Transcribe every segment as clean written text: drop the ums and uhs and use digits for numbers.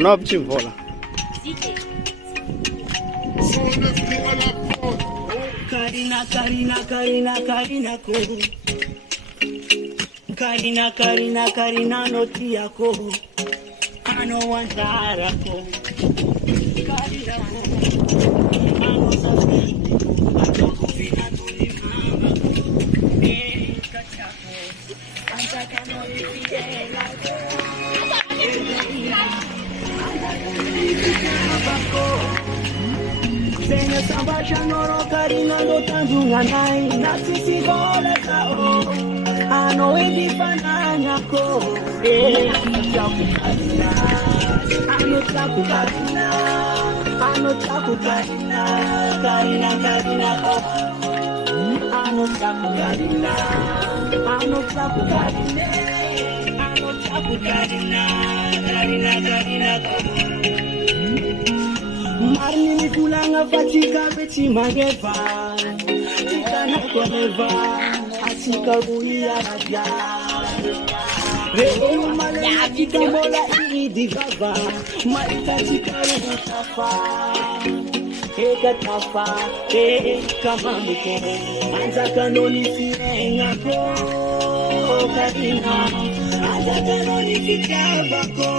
Anopchimvola. Karina ko. Karina noti yako. Ano wantara ko. Karina ko. Ano safi. Ato kufina tuli mama ko. Kachako. Anta kano ifidela ko. Senha samba chanoro karina no tanzunga nai na sisi bola kao ano edi fananya ko chaku karina ano chaku karina ano chaku karina karina ko ano chaku karina ano chaku karina ano chaku karina ko Marni ni kulanga fatika beti mageva Tika na koleva Atika buia raja Reo male na tika mola iri divava Marita tika reha tafa Eka tafa Eka mamuko Anza kanoni sirenga ko Karina Anza kanoni fikava ko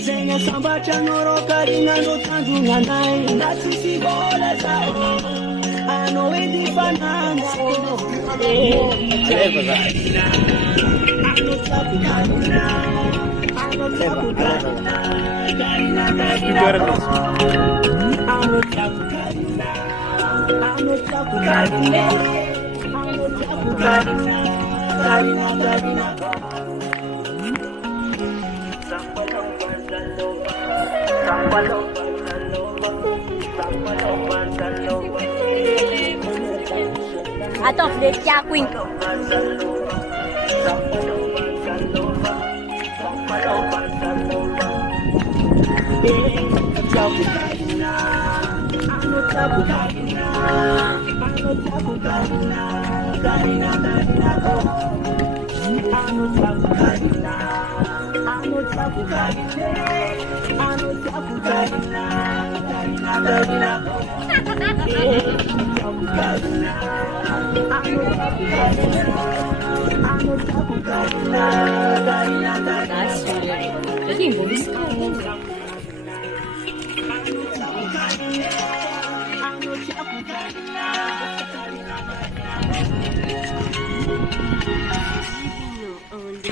Senha samba chanoro karina no tanzunga nai na sisi bola sao ano edi fananga karina ano tapu karina ano tapu karina ano tapu karina ano tapu karina ano tapu karina Attends, je vais faire Queen. Какие будут?